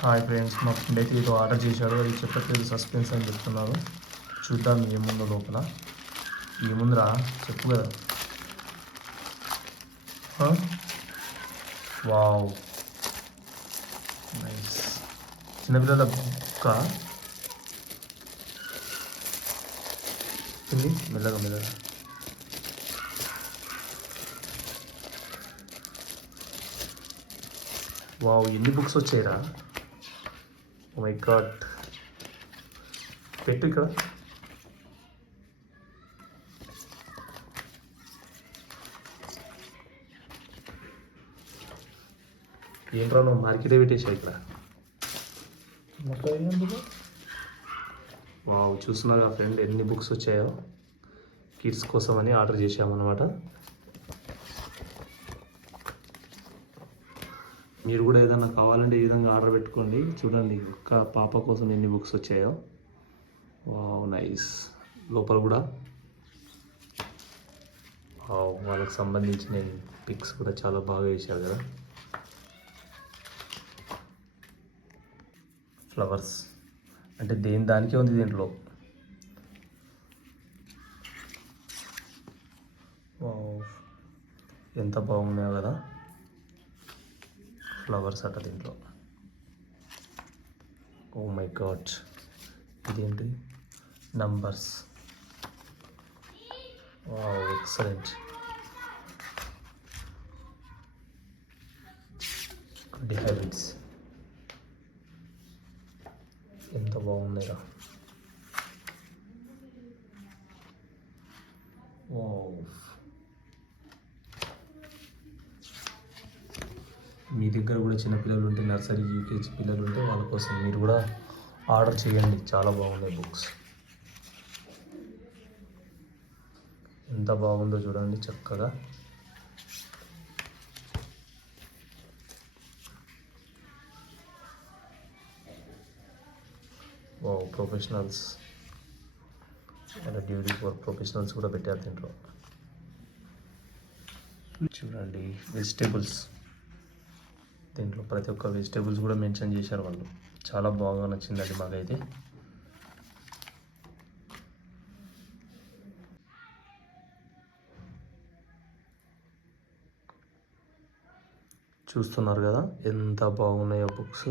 Hi friends, మా friend అయితే ఏదో ఆర్డర్ చేశాడు, అది చెప్పట్లేదు, సస్పెన్స్ అని చెప్తున్నారు. చూద్దాం ఏముందో లోపల. ఏముందిరా చెప్పు కదా. Wow, nice. చిన్నపిల్లల బుక్క ఉంది. మెల్లగా మెల్లగా. వావ్, ఎన్ని బుక్స్ వచ్చాయిరా. Oh my God. పెట్టు ఇక్కడ. ఏంట్రా నువ్వు మార్కెట్ పెట్టేసావు ఇక్కడ. వావ్, చూస్తున్నాగా ఫ్రెండ్ ఎన్ని బుక్స్ వచ్చాయో. కిడ్స్ కోసం అని ఆర్డర్ చేసామన్నమాట. మీరు కూడా ఏదైనా కావాలంటే ఈ విధంగా ఆర్డర్ పెట్టుకోండి. చూడండి ఒక్క పాప కోసం ఎన్ని బుక్స్ వచ్చాయో. Wow, nice. లోపల కూడా వాళ్ళకి సంబంధించిన పిక్స్ కూడా చాలా బాగా వేశారు కదా. ఫ్లవర్స్ అంటే దానికే ఉంది దీంట్లో. వావ్, ఎంత బాగున్నాయో కదా. ఫ్లవర్స్ అట దీంట్లో. ఓ మై గాడ్, ఇదేంటి numbers. Wow, excellent. Good habits. ఎంత బాగున్నాయిరా. వావ్, మీ దగ్గర కూడా చిన్నపిల్లలు ఉంటే, నర్సరీ యూకేజీ పిల్లలు ఉంటే వాళ్ళ కోసం మీరు కూడా ఆర్డర్ చేయండి. చాలా బాగున్నాయి బుక్స్. ఎంత బాగుందో చూడండి చక్కగా. Wow, professionals duty for professionals కూడా పెట్టారు దీంట్లో. చూడండి వెజిటేబుల్స్. దీంట్లో ప్రతి ఒక్క వెజిటేబుల్స్ కూడా మెన్షన్ చేశారు వాళ్ళు. చాలా బాగా నచ్చిందండి మాకైతే. చూస్తున్నారు కదా ఎంత బాగున్నాయో బుక్స్.